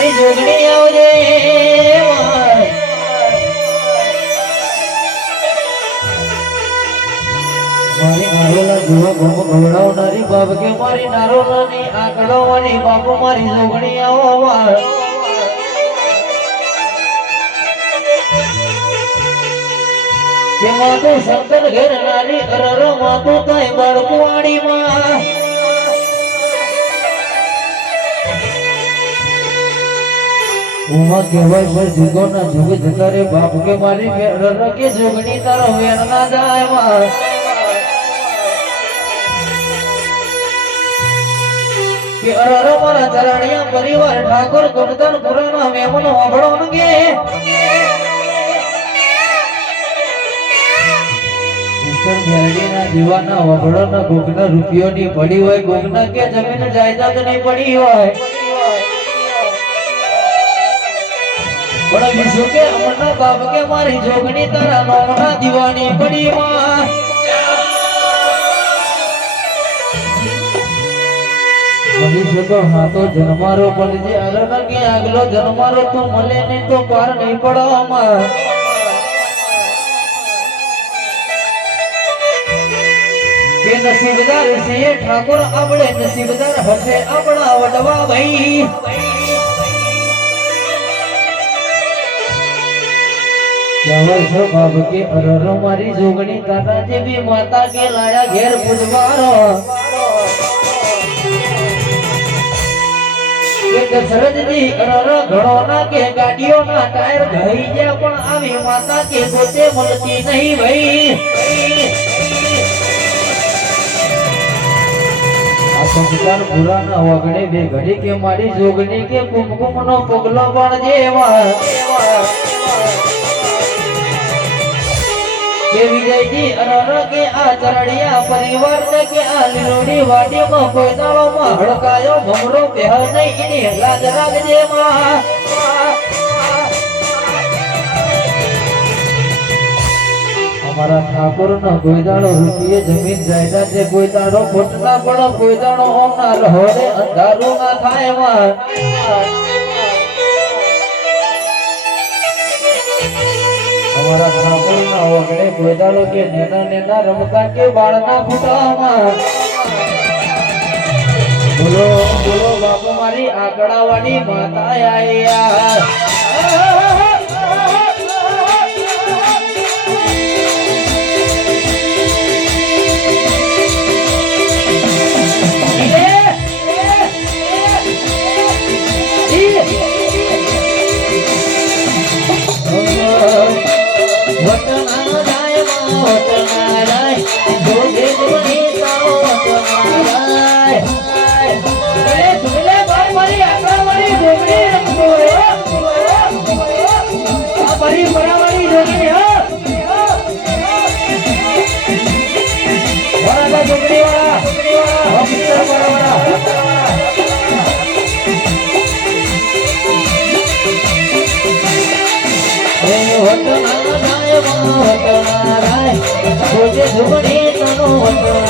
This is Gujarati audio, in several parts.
મારી જોગણી આવજે મારી નારોલા જુઓ ગમ ગવડાવનારી મારી નારોલાની આંકડોવાની બાપુ મારી જોગણી નારી અરર માતું કઈ બળકુવાણી માં ઉમા કહેવાય પર જુગો ના જુગ જતા રે બાપ કે મારી અરર કે જોગણી તારો વેર ના જાય માં કે અરર મારા ચરણિયા પરિવાર, ઠાકોર કુંદન પુરાના મેમનો અભળો નગે મિસ્ટર મેરડીના દીવાના વગડોના ગોગના રૂપિયોની પડી હોય ગોગના કે જમીન જાયદાદ નહીં પડી હોય. વિશુ કે કે મારી જોગણી તારા નોમના દીવાની પડી માં હા તો જન્મારો પડજે કે આગલો જન્મારો, તો મળે નહીં તો પાર નહીં પડો અમાર. કે નસીબદાર છે ઠાકોર, આપણે નસીબદાર હશે આપણા વડવા ભાઈ. કહેવાય છો બાપ કે અરર મારી જોગણી તાતા જેવી માતા કે લાયા ઘેર પૂજવારો કે દશરથજી અરર ઘણોના કે ગાડીઓના ટાયર ઘઈ ગયા પણ આવી માતા કે પોતે મળતી નહીં ભાઈ આ સંસ્કાર પુરાના વગડે બે ઘડી કે મારી જોગણી કે કુમકુમ નો પગલો પણ જેવા કે વિજયજી અરર કે આ ચરડિયા કે આ લીલોડી વાડીમાં કોઈ દાળોમાં હડકાયો ભમરો પહે નહીં એની લાજ રાખજે માં અમારા ઠાકોર નો દાડો જમીન જાયદાદ છે દાડો ખોટ ના પડો દાડો ઓમ ના અંધારું ના થાયમાં અમારા ઠાકોર ના વગડે કોઈ કે નેના નેના રમતા કે બાળના ખુટામાં બોલો બોલો બાપુ મારી આકડાવાળી માતા આયા. राय ઝુમણી તનો વટનારાય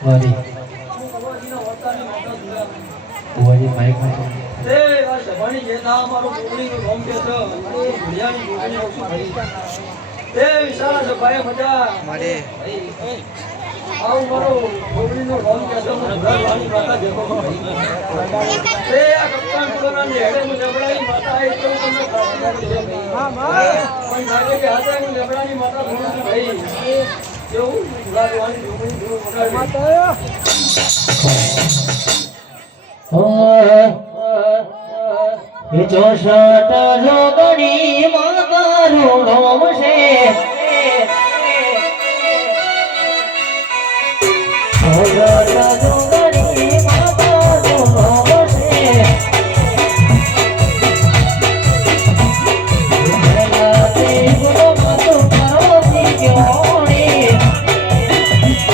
છે. એ ભુલિયાની ગોગડીનું શું ભાઈ? એ વિશાળા છે ભાઈ મજા. ભાઈ, આવું મારું ગોગડીનું નામ કે છે. હું ભુલાવાની માતા જગો એ આ કપ્તાન કોલોનાની હેડે મુ જબડાની માતા આવી તો હું તમને ખબર છે ભાઈ. કોઈ લાગે કે હાથે મુ જબડાની માતા ભણું છું ભાઈ. ચોસઠ જોગણી માતારું નામ છે.